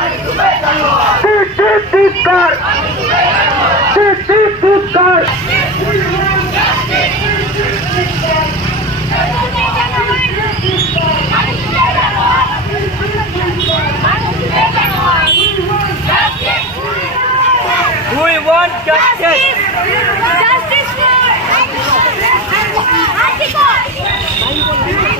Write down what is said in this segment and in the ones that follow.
We want justice. Justice for Antico. Antico.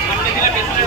সামনে গেলে পেছনে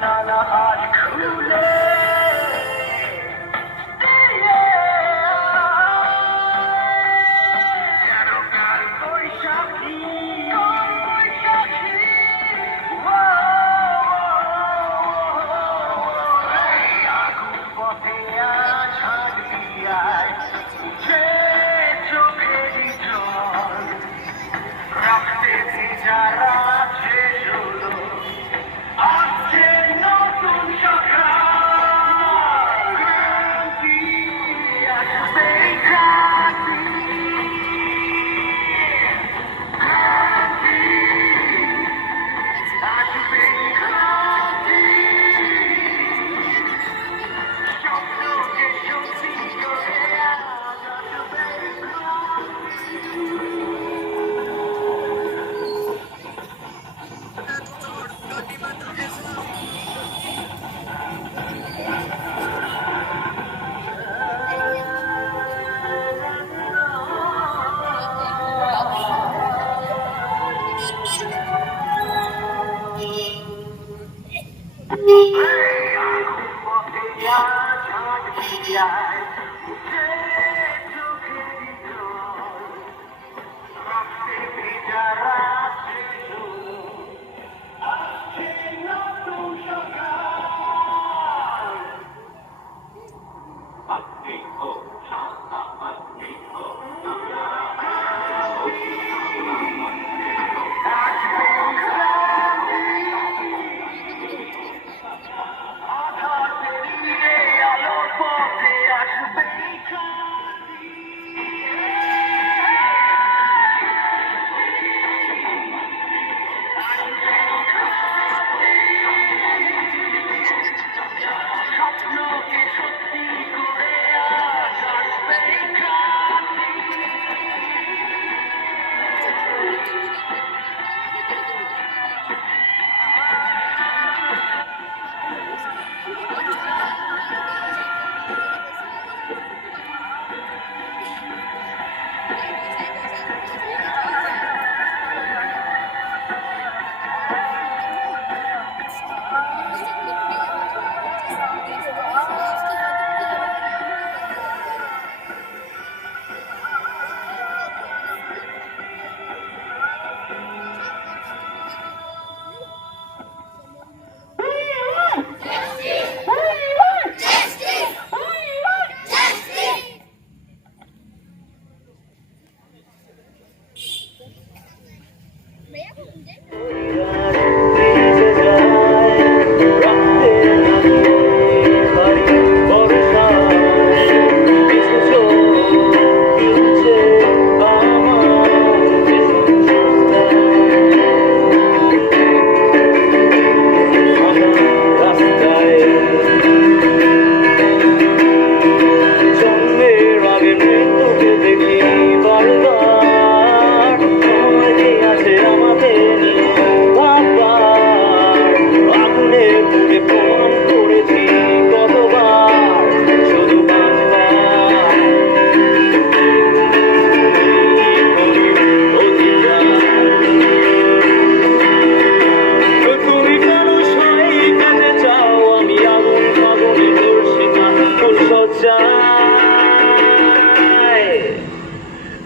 na na na na na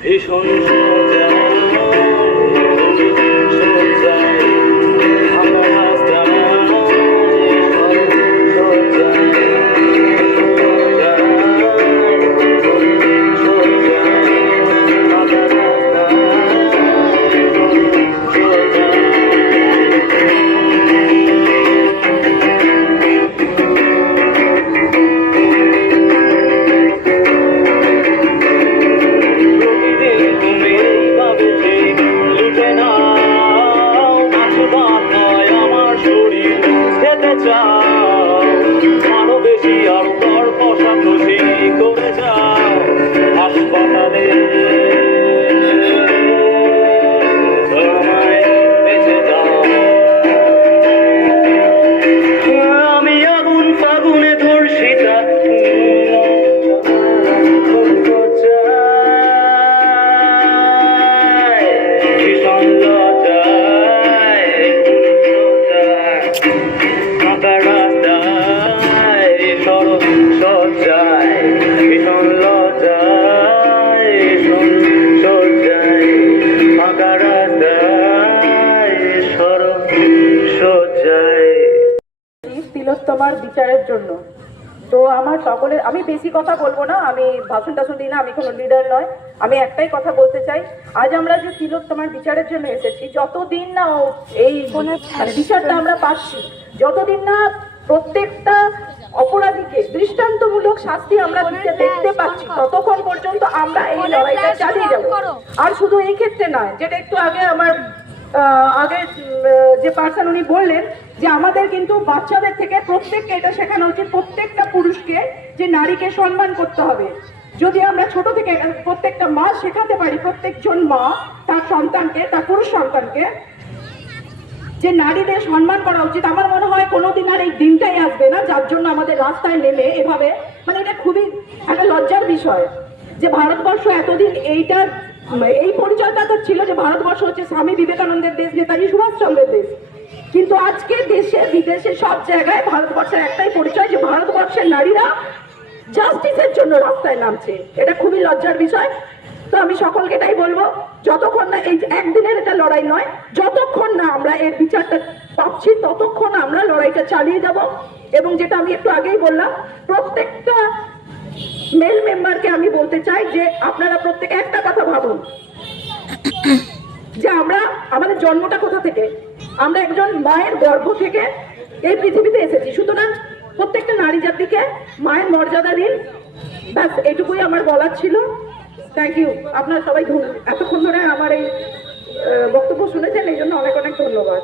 ভীষণ বেশি আর কষাকষি করে তিলোত্তমার বিচারের জন্য। তো আমার সকলের, আমি বেশি কথা বলব না, আমি ভাষণ টাষণ দিই না, আমি কোনো লিডার নয়, আমি একটাই কথা বলতে চাই। আজ আমরা যে তিলোত্তমার বিচারের জন্য এসেছি, যতদিন না এই মানে বিচারটা আমরা পাচ্ছি, যতদিন না প্রত্যেকটা অপরাধীকে দৃষ্টান্তমূলক শাস্তি আমরা দিতে দেখতে পাচ্ছি, ততক্ষণ পর্যন্ত আমরা এই লড়াইটা চালিয়ে যাব। আর শুধু এই ক্ষেত্রে নয়, যেটা একটু আগে আমার আগে যে পার্সন উনি বললেন যে আমাদের কিন্তু বাচ্চাদের থেকে প্রত্যেককে এটা শেখানো উচিত, প্রত্যেকটা পুরুষকে যে নারীকে সম্মান করতে হবে। যদি আমরা ছোট থেকে প্রত্যেকটা মা শেখাতে পারি, প্রত্যেকজন মা তার সন্তানকে, তার পুরুষ সন্তানকে, যে নারীদের সম্মান করা উচিত, আমার মনে হয় কোনোদিন আর এই দিনটাই আসবে না, যার জন্য আমাদের রাস্তায় নেমে এভাবে মানে এটা খুবই একটা লজ্জার বিষয় যে ভারতবর্ষ এতদিন এইটার এই পরিচয়টা তো ছিল যে ভারতবর্ষ হচ্ছে স্বামী বিবেকানন্দের দেশ, নেতাজি সুভাষচন্দ্রের দেশ। কিন্তু আজকে দেশে, বিদেশে সব জায়গায় ভারতবর্ষের একটাই পরিচয় যে ভারতবর্ষের নারীরা জাস্টিসের জন্য রাস্তায় নামছে। এটা খুবই লজ্জার বিষয়। তো আমি সকলকে এটাই বলব, যতক্ষণ না এই একদিনের এটা লড়াই নয়, যতক্ষণ না আমরা এর বিচারটা পাচ্ছি, ততক্ষণ আমরা লড়াইটা চালিয়ে যাব। এবং যেটা আমি একটু আগেই বললাম, প্রত্যেকটা মেল মেম্বারকে আমি বলতে চাই যে আপনারা প্রত্যেক একটা কথা ভাবুন। যে আমরা, আমাদের জন্মটা কোথা থেকে? আমরা একজন মায়ের গর্ভ থেকে এই পৃথিবীতে এসেছি। সুতরাং প্রত্যেকটা নারী জাতিকে মায়ের মর্যাদা দিন। ব্যাস, এটুকুই আমার বলার ছিল। থ্যাংক ইউ আপনার সবাই এতক্ষণ ধরে আমার এই বক্তব্য শুনেছেন এই জন্য অনেক অনেক ধন্যবাদ।